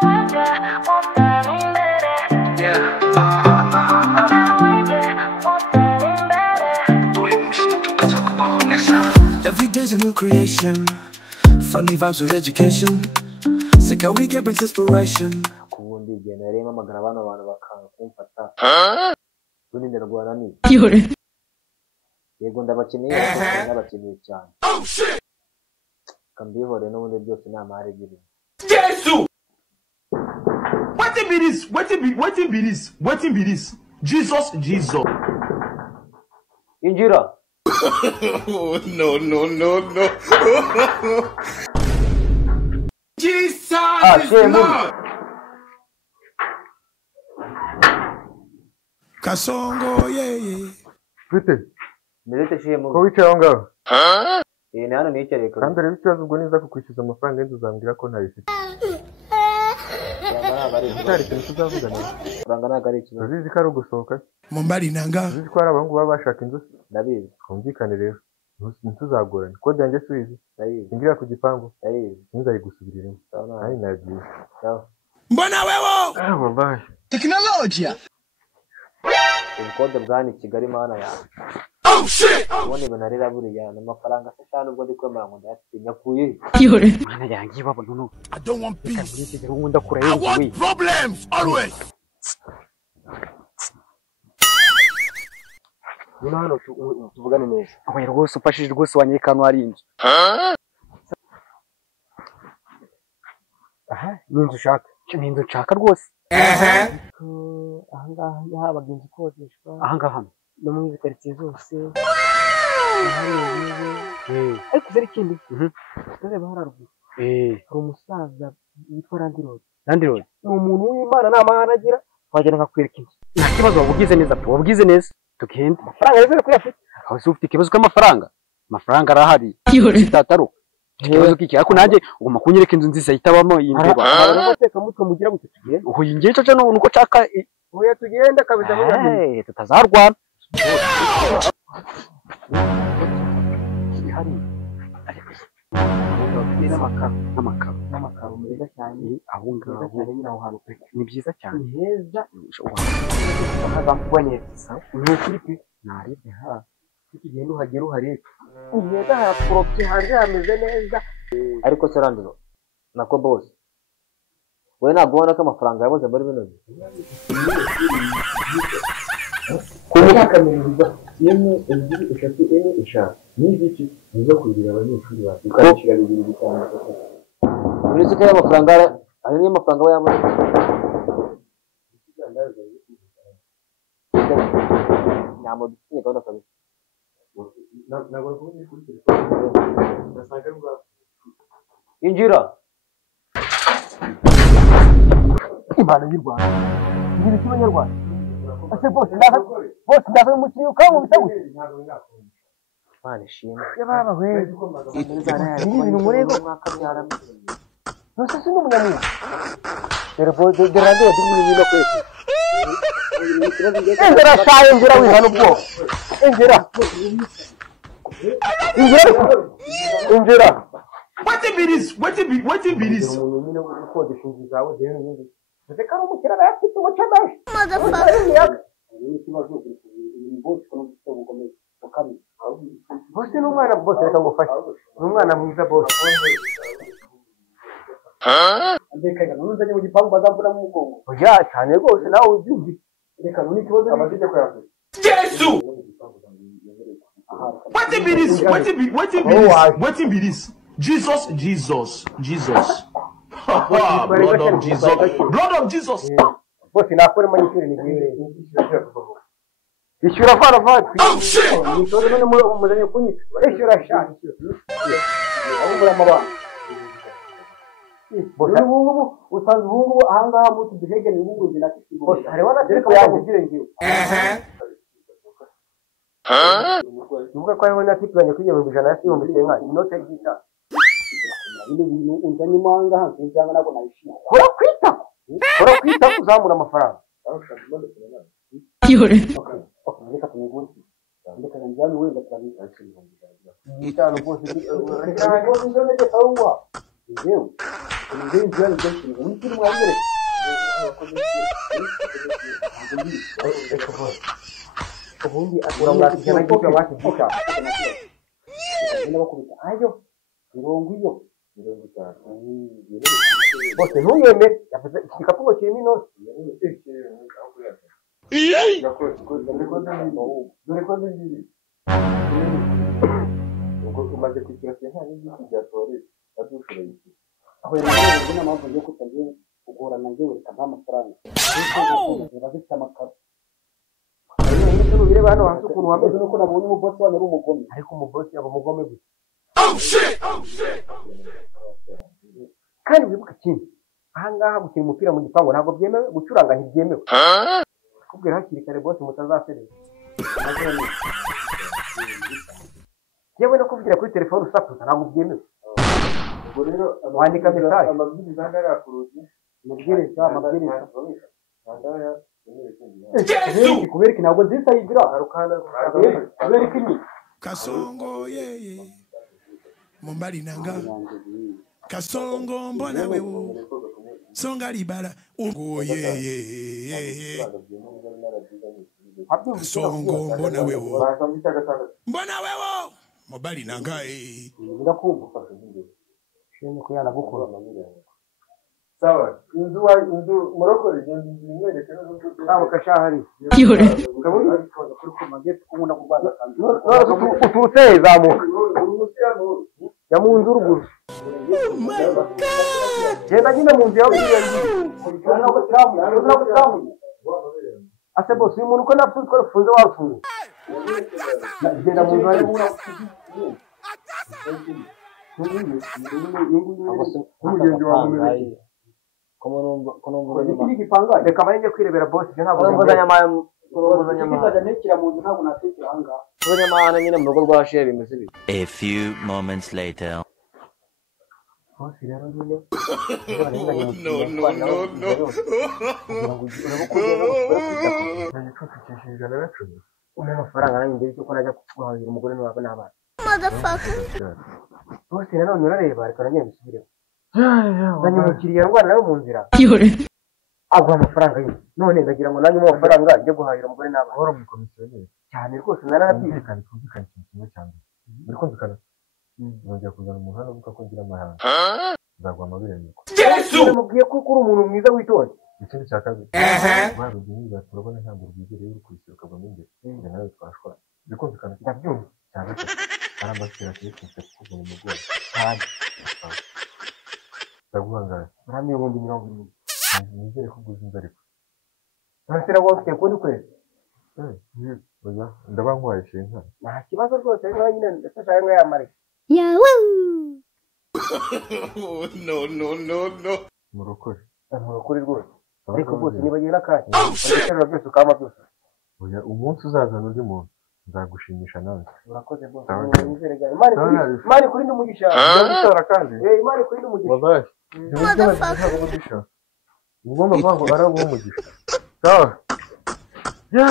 Every day's a new creation. Funny vibes with education. Sick how we get brings inspiration. Kubundi igenda rero amagara abantu bakanga kumfata. Buni ndarwana ni. Yego ndabakeneye n'abakeneye cyane. Oh shit. Kambihore n'ubundi byose namare biri. Jesus. What be this? What be this? Jesus. Injira. No. Jesus is Lord. Kasongo yeah. Bite. Merete shemu. Ko wicaye ngaho? Ni hano nicaye ko. Kandi rero ikibazo ubwo niza kukwishyuza amafaranga y'inzu uzambwira ko ntabifite. Cyari kintu tuzavugana. Uranga nagari ikibazo. Uzizi ko ari ugusohoka. Mumbari nanga. Uzizi ko ari abahungu baba bashaka inzu. Ndabizi. Kumvikane rero. Ntuzagorane. Kode yanjye subizi. Ndabizi. Ingira ku gipangu. Ndabizi. Nzari gusubiriramo. Ari nagiye. Mbona wewe? Wallahi. Teknolojia. Ubukode bwani Kigali mana ya. Oh shit. Ubone banarira buriya n'amafaranga se cyane ubwo ndi kwemera ngo ndatinya kuye. Mana yangi babo nono. I don't want peace. I want problems always. Hano tuvugane neza. Aho rwose ufashije rwose wanyekano ari inzu. Aha, n'inzu ushaka. N'inzu nshaka rwose. Ahangaha yahabaga inzu ikodeshwa. Ahangaha no muri quartier zose. Ariko zari kindi. Dore bahararugu. Hari umusaza witwa Randirod. Randirod. Ni umuntu w'Imana n'amahana agira. Wagera nkakwereka inzu. Nta kibazo wabugize neza pe. Wabugize neza. Tugende. Amafaranga rero kuyafite. Aho se ufite ikibazo k'amafaranga. Amafaranga arahari. Tataro. Ikibazo kiki ariko nanjye ugomba kunyereka inzu nziza itabamo imbeba. Abateka mutwe mugira gute tugende. Uho yingiye cyo nuko caka. Oya tugende kabisa muri. Tutazarwana. Hari. N'amakaro meza cyane. Aho ngaho ni byiza cyane. Heza. Abakubonye ni ukuri pe. Narize ha. Ikigendo uhagera uhareka. Neza haprofite hanze hameze neza. Ariko se Randiro nako boss. We nagubona ko amafaranga yaboze muri bino gihe. Kuba kaminuza yemwe ebyiri eshatu enye eshanu. N'ibiki nizo kugira abanyeshuri bakishira bibiri bitanu. Uretse ko amafaranga ayo ni amafaranga bayabona. Nyamo dutinye gahunda kabisa. Injira. Imana y'u Rwanda. Ngira cy'Abanyarwanda. Ase bose ndaza mu kinyuka mu bitagu. Mana shimwe. Yababa we. Ni ibintu murego mwakabyara. Nose se n'umunyamwuga. Dere bode derande y'ibintu no kwese. Injira shaye injira wihano bwo. Injira. What be this? Bose n'umwana bose reka ngo fashe. N'umwana mwiza bose. Andeka nunzanye mu gipangu bazavura mu mugongo. Oya cyane rwose nawe ubyumvise. Reka nuni kibazo amategeko yawe. Jesus! What be this? Jesus. Blood of Jesus. Bose nakore manyishuri ni gihe. Ishura fara fara. Oh shit! Nitore none muzanye kunyi. Ishura shaka. Abumura mabanga. Bose ubungu usanze ubungu ahangaha mutu duhegere ubungu zina kiti. Bose hari wana tereka yangire ngiyo. Nuko kwa hiyo natipanye kujya mu bijana yasi mu bisenga inote y'ita. Inde bintu unzanye manga hanze cyangwa nako nayishima. Kora kwita kuzamura amafaranga. Yore. Reka tumugure. Ndeka njyana wenda turabiza cyane. Itano bose. Reka ngo nzone de tawwa. yewe ngiye njya ndashimira wikiri mwambere ubundi akura mwakijana gito bakifika bakubita ayo mirongo iyo 50 bose ntuyeme yavuze iki gikapu ngo kirimo inoti dore ko ndiri ubwo umaze kwishyura nta n'igiti bya toilette adushura iki aho rero ubona mpamvu yo kutagiye kugorana ngewe reka amafaranga niba zifite amakaro rero bireba hano hanze ukuntu wameze nuko nabonye umubosi wanyu ari umugome ariko umubosi aba umugome gusa kandi wibuka kintu ahangaha gukina umupira mu gipangu ntabwo byemewe gucuranga ntibyemewe kubwira hakiri kare boss mutazaserera yewe no kuvugira kuri telefone usakuza ntabwo byemewe ubwo rero wandika message amabwiriza ngara kuruzi amabwiriza kubereka ntabwo nzisa yigira arukana kubereka ni Kasongo yeye Mombali nanga Kasongo mbona wewe Songa libala Ungo yeye Kasongo mbona wewe Mombali nanga ndakumva shene ko yana gukora sawa inzu murokore nywereke abo kashahari kaburi kuri kumage tukunda kurwaza kandi uturutse zamuka ya mu nzu ruguru genda nyine mu nzu yawe ase boss uyu muntu ko napfu twafunze wafunze genda mu nzu ari umugenzi wa mumeze kono iki gipanga reka baje kwirebera boss je ntabwo kurongozanya amahana nekira mu nzu ntabwo natekira hanga kurongozanya amahana nyine mu rugo rwa shehe bimeze bite. A few moments later. boss rero nyine amafaranga nanjye ndetse ko najya kuhahira umugore n'abana n'abana boss rero none urareba reka nanjye mbisubire zanyu mukiriya ndwara nawe mu nzira agwa amafaranga ye none ndagira ngo nanjye mu mafaranga njye guhahira umugore n'abana wari umukomisiyoneri cyane rwose narabyize kandi twumvikana ikintu kimwe cyane muri kumvikana nongera kuzana umuntu hano uvuga ko ngira amahanga nzagwa amabere nuko mubwiye ko uri umuntu mwiza witonze ikindi cya kabiri barugiye turabona ntabwo rwigereye uri kwishyura ukavamo imbere njye nawe twashwana bikumvikana ndabyumva cyane ko arambasira kuyifite kuva mu mugongo cyane ndaguhangara urami 70,000 nizere ko uguze inzu ariko ntasira wowe ufite kundi kwezi oya ndabankwaye shenka nta kibazo rwose rero nyine ndashaka ngo yamare No. murokore kuri rwose ariko bose nibagira kandi ndashaka byose ukama byose oya umunsi uzazana undi muntu nzagushimisha nawe urakoze bose nizere gari mari kuri ndumugisha ndabitora kandi mari kuri ndumugisha wabaye motherfucker ngomba kuvuga ngo araguha umugisha sawa ya